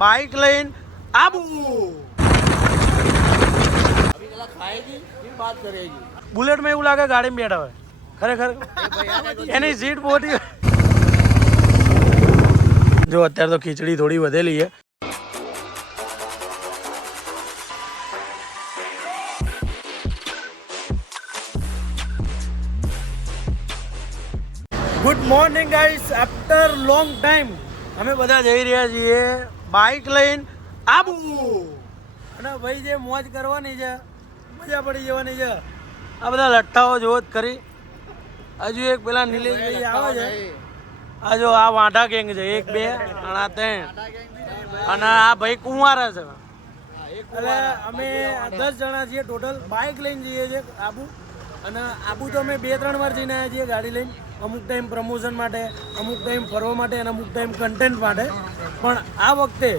Bike लઈને Abu bullet में એવું લાગે ગાડીમાં બેઠા હોય ખરેખર એની સીટ મોટી જો અત્યારે તો ખીચડી થોડી વધેલી છે good morning guys after long time અમે બધા જઈ રહ્યા છીએ બાઇક લઈને આબુ અને ભાઈ જે મોજ કરવાની છે મજા પડી જવાની છે આ બધા લઠ્ઠાઓ જોત કરી હજુ એક પેલા નીલેશભાઈ આવે છે આ જો આ વાંઢા ગેંગ છે 1 2 અને 3 અને આ ભાઈ કુંવારા છે એટલે અમે 10 જણા છીએ ટોટલ બાઇક લઈને જઈએ છીએ આબુ અને આબુ તો અમે 2-3 વાર જઈને આવ્યા છીએ ગાડી લઈને અમુક ટાઈમ પ્રમોશન માટે અમુક ટાઈમ ફરવા માટે અને અમુક ટાઈમ કન્ટેન્ટ માટે પણ આ વખતે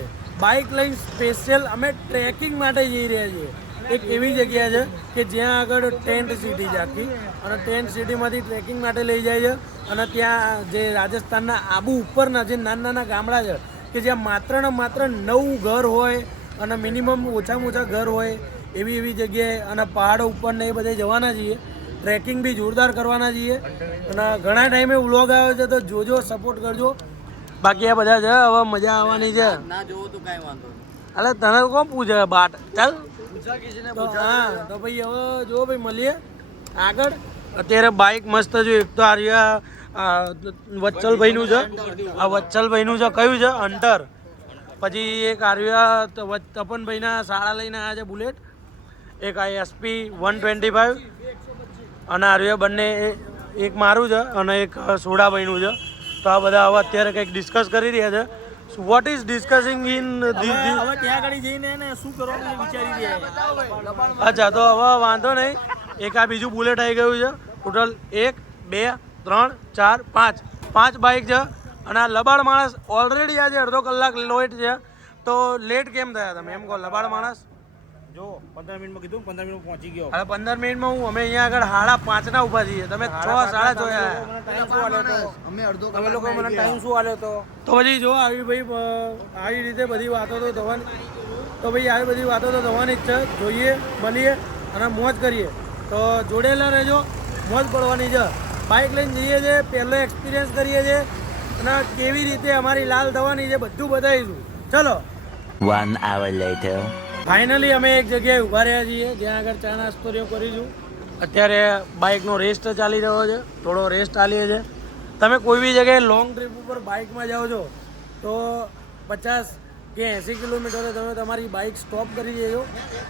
બાઇક લઈને સ્પેશિયલ અમે ટ્રેકિંગ માટે જઈ રહ્યા છીએ એક એવી જગ્યા છે કે જ્યાં આગળ ટેન્ટ સિટી છે આખી અને ટેન્ટ સિટીમાંથી ટ્રેકિંગ માટે લઈ જાય છે અને ત્યાં જે રાજસ્થાનના આબુ ઉપરના જે નાના ગામડા છે કે જ્યાં માત્ર ને માત્ર 9 ઘર હોય અને મિનિમમ ઓછામાં ઓછા ઘર હોય એવી જગ્યાએ અને પહાડો ઉપર ને એ બધે જવાના છીએ ટ્રેકિંગ બી જોરદાર કરવાના છીએ અને ઘણા ટાઈમે વ્લોગ આવે છે તો જોજો સપોર્ટ કરજો બાકી આ બધા છે હવે મજા આવવાની છે ના જોવો તો કાંઈ વાંધો નહીં અરે તને કોણ પૂછે બાટ ચાલ હા તો ભાઈ હવે જો ભાઈ મળીએ આગળ અત્યારે બાઇક મસ્ત જો એક તો આર્યા વત્સલભાઈનું છે આ વત્સલભાઈનું છે કયું છે હન્ટર પછી એક આર્યા તપનભાઈના શાળા લઈને આવ્યા છે બુલેટ એક આ એસપી 125 અને આર્યા બંને એક મારું છે અને એક સોડાભાઈનું છે તો આ બધા હવે અત્યારે કંઈક ડિસ્કસ કરી રહ્યા છે વોટ ઇઝ ડિસ્કસિંગ ઇન હવે ત્યાં આગળ જઈને ને શું કરવાનું વિચારી રહ્યા અચ્છા તો હવે વાંધો નહીં એક આ બીજું બુલેટ આવી ગયું છે ટોટલ 1 2 3 4 5 બાઇક છે અને આ લબાડ માણસ ઓલરેડી આજે અડધો કલાક લેટ છે તો લેટ કેમ થયા તમે એમ કહો લબાડ માણસ જો 15 મિનિટમાં કીધું 15 મિનિટ પહોંચી ગયો હવે 15 મિનિટમાં હું અમે અહીંયા આગળ 5:30 ના ઊભા છીએ તમે 6 6:30 અમે અડધો તમે લોકો મને ટાઈમ શું આલ્યો તો પછી જો આવી ભાઈ આવી રીતે બધી વાતો તો થવાની જ છે જોઈએ મળીએ અને મોજ કરીએ તો જોડેલા રહેજો મોજ પડવાની છે બાઇક લઈને જઈએ છીએ પહેલો એક્સપિરિયન્સ કરીએ છીએ અને કેવી રીતે અમારી લાલ થવાની છે બધું બતાવીશું ચલો 1 hour later ફાઇનલી અમે એક જગ્યાએ ઊભા રહ્યા છીએ જ્યાં આગળ ચા નાસ્તો કરીશું અત્યારે બાઇકનો રેસ્ટ ચાલી રહ્યો છે થોડો રેસ્ટ ચાલીએ છે તમે કોઈ બી જગ્યાએ લોંગ ટ્રીપ ઉપર બાઇકમાં જાઓ છો તો 50 કે 80 કિલોમીટરે તમે તમારી બાઇક સ્ટોપ કરી દેજો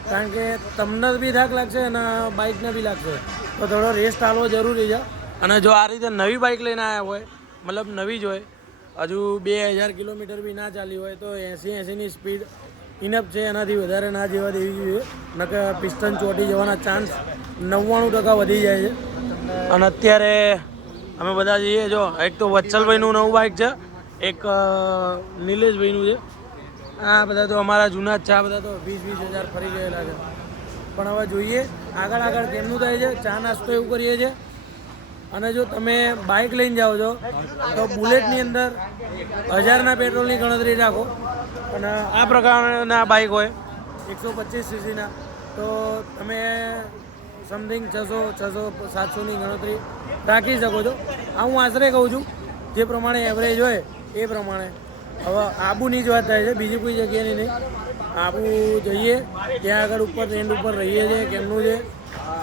કારણ કે તમને બી થાક લાગશે અને બાઇકને બી લાગશે તો થોડો રેસ્ટ આલવો જરૂરી છે અને જો આ રીતે નવી બાઇક લઈને આવ્યા હોય મતલબ નવી જ હોય હજુ 2000 કિલોમીટર બી ના ચાલી હોય તો 80-80ની સ્પીડ ઇનફ છે એનાથી વધારે ના જેવા દેવી જોઈએ નકર પિસ્ટન ચોટી જવાના ચાન્સ 99% વધી જાય છે અને અત્યારે અમે બધા જઈએ જો એક તો વત્સલભાઈનું નવું બાઇક છે એક નિલેશભાઈનું છે આ બધા તો અમારા જૂના જ છે આ બધા તો 20-20 હજાર ફરી ગયેલા છે પણ હવે જોઈએ આગળ કેમનું થાય છે ચા નાસ્તો એવું કરીએ છીએ અને જો તમે બાઇક લઈને જાઓ છો તો બુલેટની અંદર 1000ના પેટ્રોલની ગણતરી રાખો અને આ પ્રકારના બાઇક હોય 125 સીસીના તો તમે સમથિંગ 600-700ની ગણતરી રાખી શકો છો આ હું આશરે કહું છું જે પ્રમાણે એવરેજ હોય એ પ્રમાણે હવે આબુની જ વાત થાય છે બીજી કોઈ જગ્યાની નહીં આબુ જઈએ ત્યાં આગળ ઉપર ટ્રેન્ડ ઉપર રહીએ છીએ કેમનું છે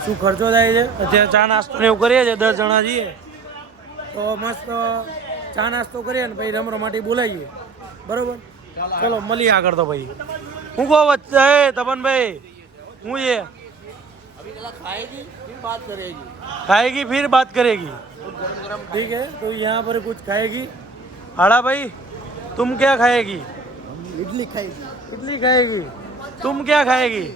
શું ખર્ચો થાય છે અત્યારે ચા નાસ્તો એવું કરીએ છીએ 10 જણા જઈએ તો મસ્ત ચા નાસ્તો કરીએ ને પછી રમરમાટી બોલાવીએ બરાબર ચલો મળીએ આગળ તો ભાઈ હું કહો વચ્ચે તપનભાઈ હું ये खाएगी फिर बात करेगी ठीक है तो यहाँ पर कुछ खाएगी हाड़ा भाई तुम क्या खाएगी इडली खाएगी तुम क्या खाएगी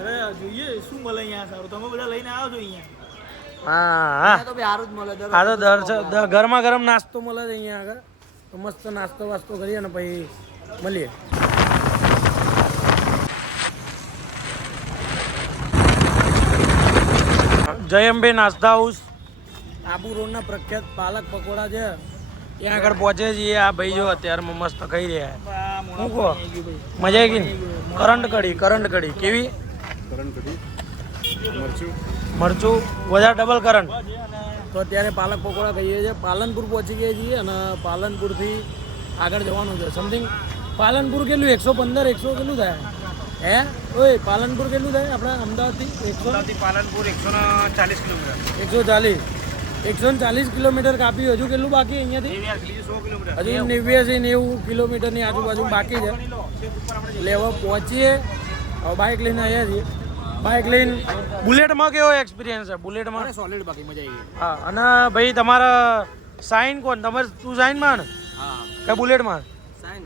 અરે જોઈએ શું મળે અહીંયા સારું તમે બધા લઈને આવો છો અહીંયા હા તો બી સારું જ મળે આ તો દર ગરમા ગરમ નાસ્તો મળે છે અહીંયા આગળ તો મસ્ત નાસ્તો વાસ્તો કરીએ ને પછી મળીએ જય અંબે નાસ્તા હાઉસ આબુ રોડના પ્રખ્યાત પાલક પકોડા છે ત્યાં આગળ પહોંચે છીએ આ ભાઈ જો અત્યારમાં મસ્ત ખાઈ રહ્યા શું કહો મજા આવી ગઈ ને? કરંટ કઢી કેવી? મરચું વધારે ડબલ કરંટ. તો અત્યારે પાલક પકોડા કહીએ છીએ. પાલનપુર પહોંચી ગયા છીએ અને પાલનપુરથી આગળ જવાનું છે. સમથિંગ પાલનપુર કેટલું 115 100 કેટલું થાય હે? ઓય પાલનપુર કેટલું થાય આપણે અમદાવાદથી? પાલનપુર 140 કિલોમીટર. 140 કિલોમીટર કાપી. હજુ કેટલું બાકી અહીંયાથી? 100 કિલોમીટર. હજુ 89-90 કિલોમીટરની આજુબાજુ બાકી છે. એટલે હવે પહોંચીએ. હવે બાઇક લઈને આવ્યા છીએ. બાઇક લઈને બુલેટમાં કેવો એક્સપિરિયન્સ છે? બુલેટમાં સોલિડ બાકી મજા આવી. હા. અને ભાઈ તમારા સાઇન કોણ? તું સાઇનમાં ને હા કે બુલેટમાં? સાઈન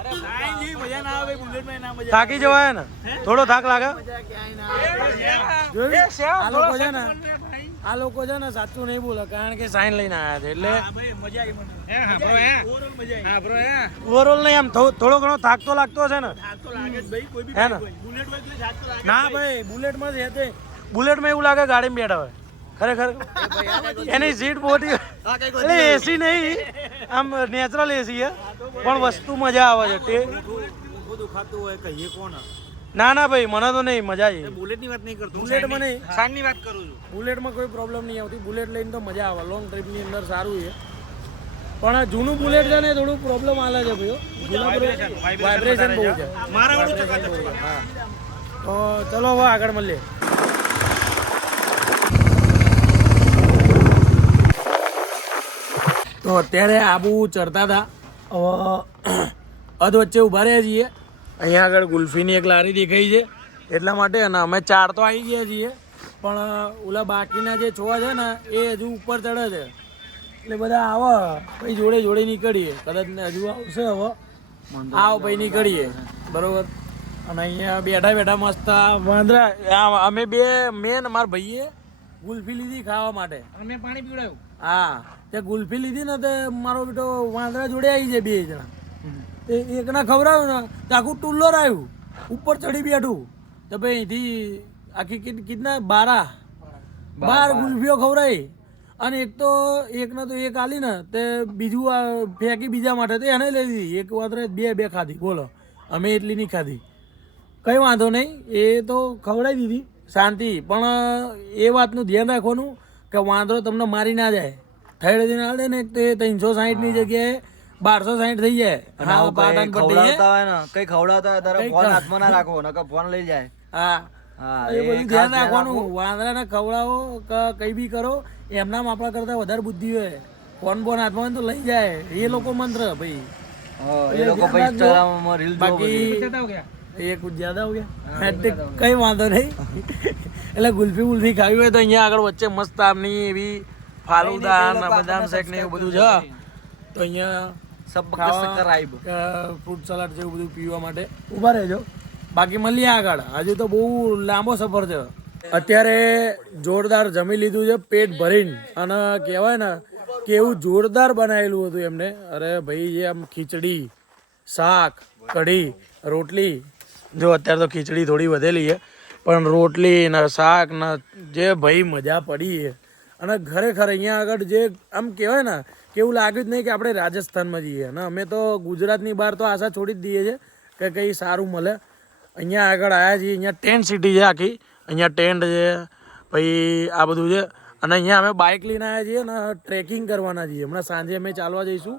અરે સાઈન જેવી મજા ના આવે બુલેટમાં. ના મજા થાકી જવાય ને? થોડો થાક લાગે? જોયું? આ લોકો છે ને સાચું નહીં બોલે, કારણ કે સાઇન લઈને આવ્યા છે એટલે મજા આવી મને. ઓવરઓલ નહીં આમ થોડો ઘણો થાક તો લાગતો છે ને? થાક તો લાગે જ ભાઈ, કોઈ બી હે ને? બુલેટ હોય તો થાક તો લાગે. ના ભાઈ બુલેટમાં જ છે. બુલેટમાં એવું લાગે ગાડીમાં બેઠા હોય ખરેખર. એની સીટ મોટી એટલે એસી નહીં, આમ નેચરલ એસી છે પણ વસ્તુ મજા આવે છે. દુખાતું હોય કહીએ કોણ? ના ભાઈ મને તો નહીં મજા આવી. બુલેટ ની વાત નહીં કરતો, બુલેટમાં નહીં, સાઈન ની વાત કરું છું. બુલેટમાં કોઈ પ્રોબ્લેમ નહીં આવતી. બુલેટ લઈને તો મજા આવે, લોંગ ટ્રીપની અંદર સારું છે. પણ જૂનું બુલેટ છે ને થોડું પ્રોબ્લેમ આલે છે ભાઈઓ. વાઇબ્રેશન બહુ છે. મારા વાળું ચકાચક છે. હા. તો ચલો હવે આગળ મળીએ. તો અત્યારે આબુ ચડતા હતા. હવે અધ વચ્ચે ઊભા રહ્યા છીએ. અહીંયા આગળ ગુલ્ફીની એક લારી દેખાઈ છે એટલા માટે. અને અમે 4 તો આવી ગયા છીએ, પણ ઓલા બાકીના જે છોવા છે ને એ હજુ ઉપર ચડે છે. એટલે બધા આવે ભાઈ જોડે નીકળીએ. કદાચ હજુ આવશે. હવે આવો ભાઈ નીકળીએ બરોબર. અને અહીંયા બેઠા મસ્ત વાંદરા. અમે બે મેન મારા ભાઈએ ગુલ્ફી લીધી ખાવા માટે. અમે પાણી પીવડાવ્યું. હા, તે ગુલ્ફી લીધી ને તે મારો બેટો વાંદરા જોડે આવી જાય 2 જણા. એકના ખવડાવ્યું ને તો આખું ટુલ્લર આવ્યું, ઉપર ચડી બેઠું. તો ભાઈ અહીંથી આખી કેટલા 12 ગુલ્ફીઓ ખવડાવી. અને એકને તો એક આલી ને તે બીજું ફેંકી બીજા માટે, તો એને લઈ લીધી. એક વાંદરે 2 ખાધી. બોલો, અમે એટલી નહીં ખાધી. કંઈ વાંધો નહીં, એ તો ખવડાવી દીધી શાંતિ. પણ એ વાતનું ધ્યાન રાખવાનું કે વાંદરો તમને મારી ના જાય. થર્ડ દિન આવે ને તો એ 360ની જગ્યાએ 1260 થઈ જાય. હા, પાટણ ખવડાવતા હોય ને કઈ ખવડાવતા હોય ત્યારે ફોન હાથમાં ના રાખવો, નકર ફોન લઈ જાય. હા, એ બધું ધ્યાન રાખવાનું. વાંદરાને ખવડાવો કે કઈ બી કરો, એમના આપણા કરતા વધારે બુદ્ધિ હોય. ફોન હાથમાં હોય તો લઈ જાય. એ લોકો મંત્ર ભાઈ. એ લોકો ભાઈ ઇન્સ્ટાગ્રામમાં રીલ જોવો. બાકી ये कुछ ज्यादा हो गया. કઈ વાંધો નહીં. એટલે ગુલ્ફી ખાવી હોય તો અહીંયા આગળ વચ્ચે મસ્ત આમની એવી ફાલુદા બદામ શેક ને એવું બધું છે. તો અહીંયા સબસ્ક્રાઇબ ફ્રૂટ સલાડ જેવું બધું પીવા માટે ઊભા રહેજો. બાકી મળીએ આગળ. હજુ તો બહુ લાંબો સફર છે. અત્યારે જોરદાર જમી લીધું છે પેટ ભરીને. અને કહેવાય ને કે એવું જોરદાર બનાવેલું હતું એમને. અરે ભાઈ, જે આમ ખીચડી, શાક, કઢી, રોટલી. જો અત્યારે તો ખીચડી થોડી વધેલી છે, પણ રોટલી ને શાક ને જે ભાઈ મજા પડી છે. અને ખરેખર અહીંયા આગળ જે આમ કહેવાય ને કે એવું લાગ્યું જ નહીં કે આપણે રાજસ્થાનમાં જઈએ. અને અમે તો ગુજરાતની બહાર તો આશા છોડી જ દઈએ છીએ કે કંઈ સારું મળે. અહીંયા આગળ આવ્યા છીએ. અહીંયા ટેન્ટ સિટી છે આખી. અહીંયા ટેન્ટ છે, પછી આ બધું છે. અને અહીંયા અમે બાઇક લઈને આવ્યા છીએ ને ટ્રેકિંગ કરવાના છીએ. હમણાં સાંજે અમે ચાલવા જઈશું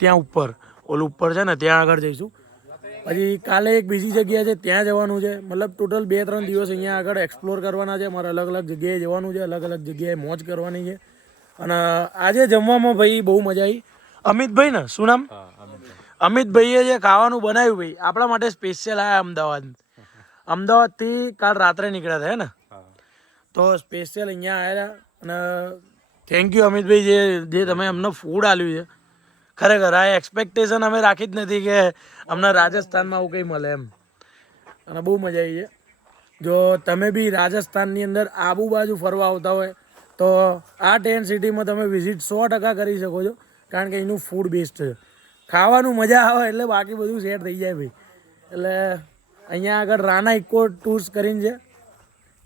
ત્યાં ઉપર. ઓલું ઉપર છે ને ત્યાં આગળ જઈશું. પછી કાલે એક બીજી જગ્યા છે ત્યાં જવાનું છે. મતલબ ટોટલ 2-3 દિવસ અહીંયા આગળ એક્સપ્લોર કરવાના છે. મારે અલગ જગ્યાએ જવાનું છે, અલગ જગ્યાએ મોજ કરવાની છે. અને આજે જમવામાં ભાઈ બહુ મજા આવી. અમિતભાઈ ને શું નામ? અમિતભાઈએ જે ખાવાનું બનાવ્યું ભાઈ આપણા માટે સ્પેશિયલ આવ્યા અમદાવાદથી કાલ રાત્રે નીકળ્યા હતા ને. તો સ્પેશિયલ અહીંયા આવ્યા. અને થેન્ક યુ અમિતભાઈ જે તમે અમને ફૂડ આપ્યું છે. ખરેખર આ એક્સપેક્ટેશન અમે રાખી જ નથી કે અમને રાજસ્થાનમાં આવું કંઈ મળે એમ. અને બહુ મજા આવી છે. જો તમે બી રાજસ્થાનની અંદર આબુ બાજુ ફરવા આવતા હોય તો આ ટેન્ટ સિટીમાં તમે વિઝિટ 100% કરી શકો છો. કારણ કે એનું ફૂડ બેસ્ટ છે. ખાવાનું મજા આવે એટલે બાકી બધું સેટ થઈ જાય ભાઈ. એટલે અહીંયા આગળ રાના ઇકો ટૂર્સ કરીને છે,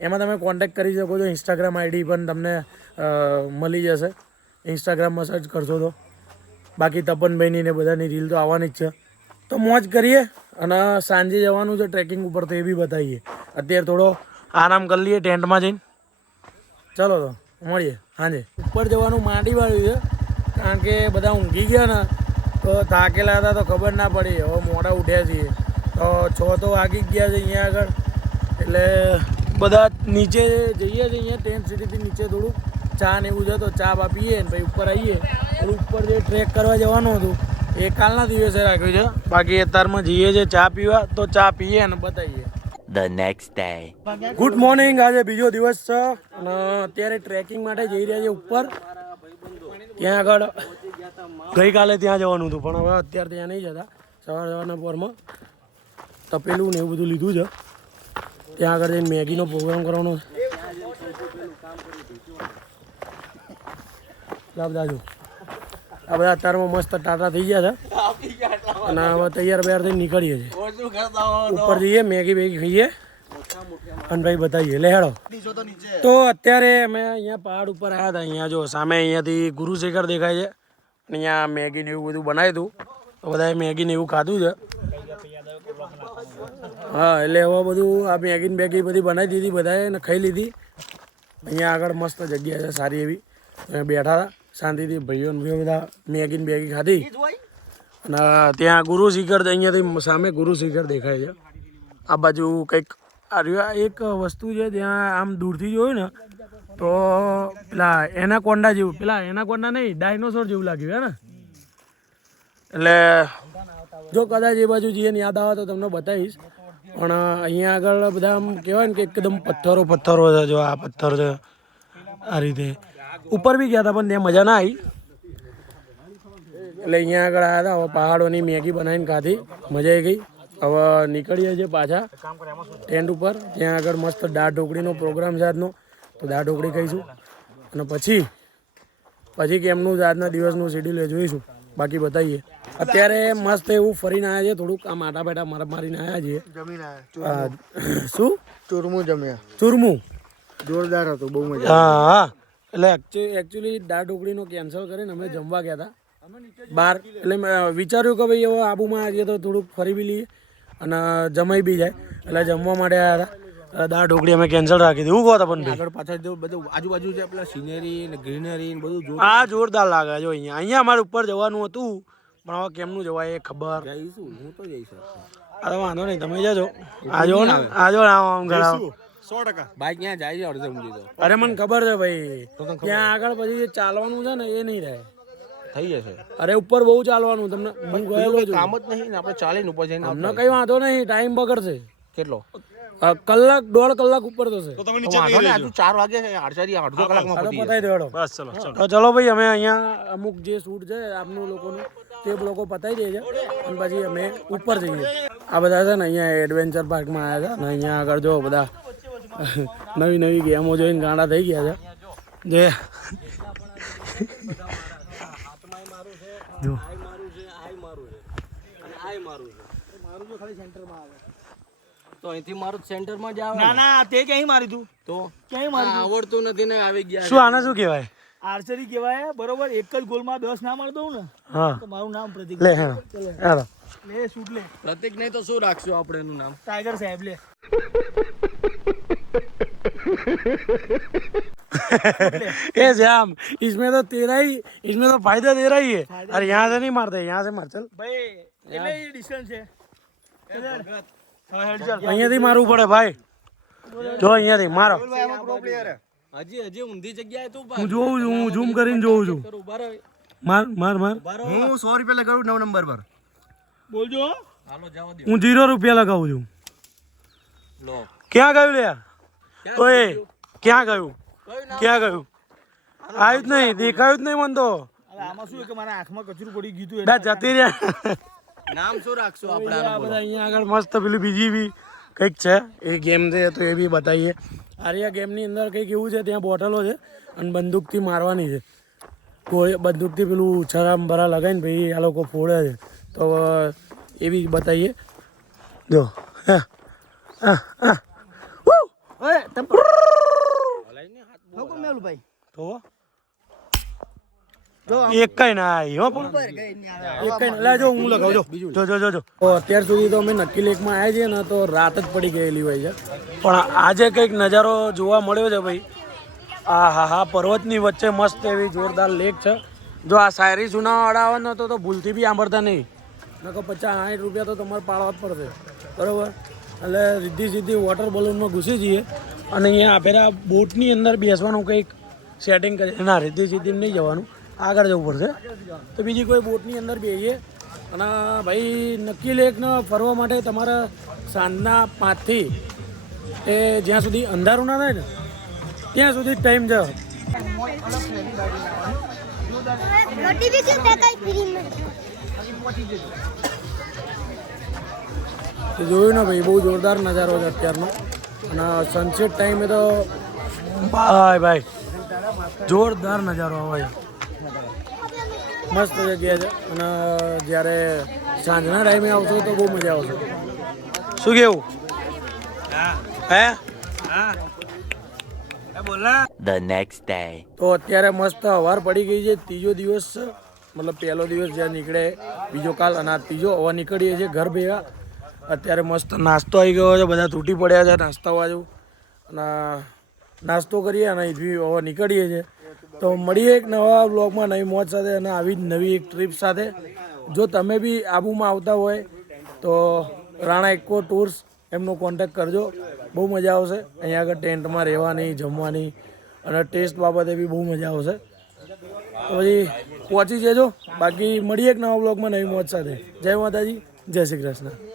એમાં તમે કોન્ટેક્ટ કરી શકો છો. ઇન્સ્ટાગ્રામ આઈડી પણ તમને મળી જશે. ઇન્સ્ટાગ્રામમાં સર્ચ કરશો તો. બાકી તપનભાઈની ને બધાની રીલ તો આવવાની જ છે. તો મોજ કરીએ અને સાંજે જવાનું છે ટ્રેકિંગ ઉપર તો એ બી બતાવીએ. અત્યારે થોડો આરામ કરી લઈએ ટેન્ટમાં જઈને. ચલો તો મળીએ હાંજે. ઉપર જવાનું માંડી વાળ્યું છે કારણ કે બધા ઊંઘી ગયા ને તો થાકેલા હતા તો ખબર ના પડી. હવે મોડા ઉઠ્યા છીએ તો 6 તો વાગી જ ગયા છે અહીંયા આગળ. એટલે બધા નીચે જઈએ છીએ અહીંયા ટેન્ટ સિટીથી નીચે થોડું ચા ને એવું છે તો ચા બા પીએ ને પછી ઉપર આવીએ. થોડું ઉપર જે ટ્રેક કરવા જવાનું હતું એ કાલના દિવસે રાખ્યું છે. બાકી અત્યારમાં જઈએ છીએ ચા પીવા તો ચા પીએ અને બતાવીએ. The next day. Good morning. આજે બીજો દિવસ છે અને અત્યારે ટ્રેકિંગ માટે જઈ રહ્યા છીએ ઉપર. ત્યાં આગળ ગઈકાલે ત્યાં જવાનું હતું પણ હવે અત્યારે ત્યાં નહીં જતા. સવારના પોરમાં તપેલું ને એવું બધું લીધું છે. ત્યાં આગળ જઈને મેગીનો પ્રોગ્રામ કરવાનો છે. લાભદાજુ આ બધા અત્યારમાં મસ્ત ટાટા થઈ ગયા છે અને હવે તૈયાર બૈયાર થઈને નીકળીએ છીએ. ઉપર જઈએ મેગી બેગી ખાઈએ અને ભાઈ બતાવીએ. લે હેડો. તો અત્યારે અમે અહીંયા પહાડ ઉપર આવ્યા હતા. અહીંયા જો સામે અહીંયાથી ગુરુશેખર દેખાય છે. અહીંયા મેગી ને એવું બધું બનાવ્યું હતું તો બધાએ મેગી ને એવું ખાધું છે. હા એટલે હવે બધું આ મેગી ને બેગી બધી બનાવી દીધી બધાએ અને ખાઈ લીધી. અહીંયા આગળ મસ્ત જગ્યા છે સારી એવી. અમે બેઠા હતા શાંતિથી. ભાઈઓ ને ભાઈઓ બધા મેગી ને બેગી ખાધી અને ત્યાં ગુરુશિખર અહીંયાથી સામે ગુરુશિખર દેખાય છે. આ બાજુ કંઈક આ એક વસ્તુ છે ત્યાં આમ દૂરથી જોયું ને તો પેલા એનાકોન્ડા જેવું. પેલા એનાકોન્ડા નહીં ડાયનોસોર જેવું લાગ્યું હે ને. એટલે જો કદાચ એ બાજુ જઈને યાદ આવે તો તમને બતાવીશ. પણ અહીંયા આગળ બધા આમ કહેવાય ને કે એકદમ પથ્થરો છે. જો આ પથ્થર છે આ રીતે. ઉપર બી ગયા હતા પણ ત્યાં મજા ના આવી. એટલે અહીંયા આગળ આવ્યા હતા. હવે પહાડોની મેગી બનાવીને ખાધી મજા આવી ગઈ. હવે નીકળીએ છીએ પાછા ટેન્ટ ઉપર. ત્યાં આગળ મસ્ત દાળ ઢોકળીનો પ્રોગ્રામ છે આજનો તો દાળ ઢોકળી ખાઈશું અને પછી કેમનું આજના દિવસનું શેડ્યુલ એ જોઈશું. બાકી બતાવીએ. અત્યારે મસ્ત એવું ફરીને આવ્યા છીએ. થોડુંક આમ આટા બેટા મારીને આવ્યા છીએ. શું ચૂરમું જમ્યા. ચૂરમું જોરદાર હતું, બહુ મજા. હા એટલે એકચ્યુઅલી દાળ ઢોકળીનો કેન્સલ કરીને અમે જમવા ગયા હતા બહાર. એટલે મેં વિચાર્યું કે ભાઈ હવે આબુમાં આવીએ તો થોડુંક ફરી બી લઈએ અને જમાઈ બી જાય. એટલે જમવા માટે આવ્યા હતા. દાળ ઢોકળી અમે કેન્સલ રાખી દીધું. એવું કહો પણ આગળ પાછળ જો બધું આજુબાજુ છે પેલા સિનેરી ને ગ્રીનરી ને બધું આ જોરદાર લાગે. જો અહીંયા અમારે ઉપર જવાનું હતું પણ હવે કેમનું જવાય એ ખબર. જઈશું, હું તો જઈશ. અરે વાંધો નહીં તમે જજો. આજો ને આમ ઘણા 100% બાઈક ત્યાં જાય છે અડધે ઊંધી તો. અરે મને ખબર છે ભાઈ. ત્યાં આગળ પછી જે ચાલવાનું છે ને એ નહીં રહે. થઈ જશે. અરે ઉપર બહુ ચાલવાનું. તમને હું ગયેલો છું. કામ જ નહીં ને આપણે ચાલીને ઉપર જઈને અમને કઈ વાંધો નહીં. ટાઈમ બગડશે. કેટલો કલાક 1.5 કલાક ઉપર થશે. વાંધો નહીં, આજુ 4 વાગે છે. અડધો કલાકમાં પતી પતાવી દેડો. બસ ચલો ભાઈ. અમે અહીંયા અમુક જે શૂટ છે આપનું લોકોનું તે લોકો પતાવી દે છે અને પછી અમે ઉપર જઈએ. આ બધા છે ને અહીંયા એડવેન્ચર પાર્કમાં આવ્યા હતા ને અહીંયા આગળ જો બધા નવી ગેમો જોઈને ગાંડા થઈ ગયા છે. જે જો તો અહીંથી મારું સેન્ટરમાં જ આવે. ના ના તે ક્યાંય મારી તું તો ક્યાંય મારી તું? આવડતું નથી ને આવી ગયા. શું આને શું કહેવાય? આર્ચરી કહેવાય બરોબર. એક જ ગોલમાં 10 ના મારી દઉં ને હા તો મારું નામ પ્રતિક. લે હેલો લે શૂટ લે. પ્રતિક નહીં તો શું રાખશું આપણે એનું નામ? ટાઈગર સાહેબ લે. ए श्याम इसमें तो फायदा तेरा ही है. अरे यहाँ से नहीं मारते, यहाँ से मार चल. ભાઈ એટલે એ ડિસ્ટન્સ છે. હવે હેડ ચાલ. અહીંયાથી મારવું પડે ભાઈ. જો અહીંયાથી મારો. હજી ઊંધી જગ્યાએ તું હું જોઉં છું. હું ઝૂમ કરીને જોઉં છું. માર હું 100 રૂપિયા લગાડું 9 નંબર પર. બોલજો. હાલો જાવ દે. હું 0 રૂપિયા લગાવું છું. લો ક્યાં ગયું લે? ઓએ ક્યાં ગયું? આવ્યું જ નહીં. દેખાયું જ નહીં મને તો. હવે આમાં શું છે કે મારા આંખમાં કચરું પડી ગયું હતું ના જતી રહ્યા. નામ શું રાખશું આપણે? આ બધા અહીંયા આગળ મસ્ત પેલું બીજી બી કંઈક છે એ ગેમ છે તો એ બી બતાવીએ. આર્યા ગેમની અંદર કંઈક એવું છે ત્યાં બોટલો છે અને બંદૂકથી મારવાની છે. કોઈ બંદૂકથી પેલું છરામ ભરા લગાવીને ભાઈ આ લોકો ફોડે છે તો એ બી બતાવીએ. જો એક કઈ ના આવી હો પણ એક કઈ લે જો હું લગાવું જો તો અત્યાર સુધી તો અમે નક્કી લેકમાં આવ્યા છીએ ને તો રાત જ પડી ગયેલી હોય છે પણ આજે કંઈક નજારો જોવા મળ્યો છે ભાઈ આ હા પર્વતની વચ્ચે મસ્ત એવી જોરદાર લેક છે જો આ શાયરી સુનાવાળા આવે ને તો ભૂલથી બી સાંભળતા નહીં નકો 50-60 રૂપિયા તો તમારે પાડવા જ પડશે બરાબર એટલે સીધી વોટર બલૂનમાં ઘૂસી જઈએ અને અહીંયા આપેલા બોટની અંદર બેસવાનું કંઈક સેટિંગ કરી ના સીધી નહીં જવાનું આગળ જવું પડશે તો બીજી કોઈ બોટની અંદર બેસીએ અને ભાઈ નક્કી લેકને ફરવા માટે તમારે સાંજના 5થી એ જ્યાં સુધી અંધારું ના થાય ને ત્યાં સુધી ટાઈમ છે જોયું ને ભાઈ બહુ જોરદાર નજારો છે અત્યારનો અને સનસેટ ટાઈમે તો ભાઈ જોરદાર નજારો આવે મસ્ત જગ્યા છે અને જ્યારે સાંજના ટાઈમે આવશો તો બહુ મજા આવશે શું કેવું The next day. તો અત્યારે મસ્ત હવાર પડી ગઈ છે ત્રીજો દિવસ છે મતલબ પહેલો દિવસ જ્યાં નીકળે બીજો કાલ અને આ ત્રીજો હવા નીકળીએ છીએ ઘર ભેગા અત્યારે મસ્ત નાસ્તો આવી ગયો છે બધા તૂટી પડ્યા છે નાસ્તા બાજુ અને નાસ્તો કરીએ અને અહીંથી હવા નીકળીએ છીએ તો મળીએ એક નવા બ્લોગમાં નવી મોજ સાથે અને આવી જ નવી એક ટ્રીપ સાથે જો તમે બી આબુમાં આવતા હોય તો રાણા ઇકો ટૂર્સ એમનો કોન્ટેક્ટ કરજો બહુ મજા આવશે અહીંયા આગળ ટેન્ટમાં રહેવાની જમવાની અને ટેસ્ટ બાબતે બી બહુ મજા આવશે તો પછી પહોંચી જજો બાકી મળીએ એક નવા બ્લોગમાં નવી મોજ સાથે જય માતાજી જય શ્રી કૃષ્ણ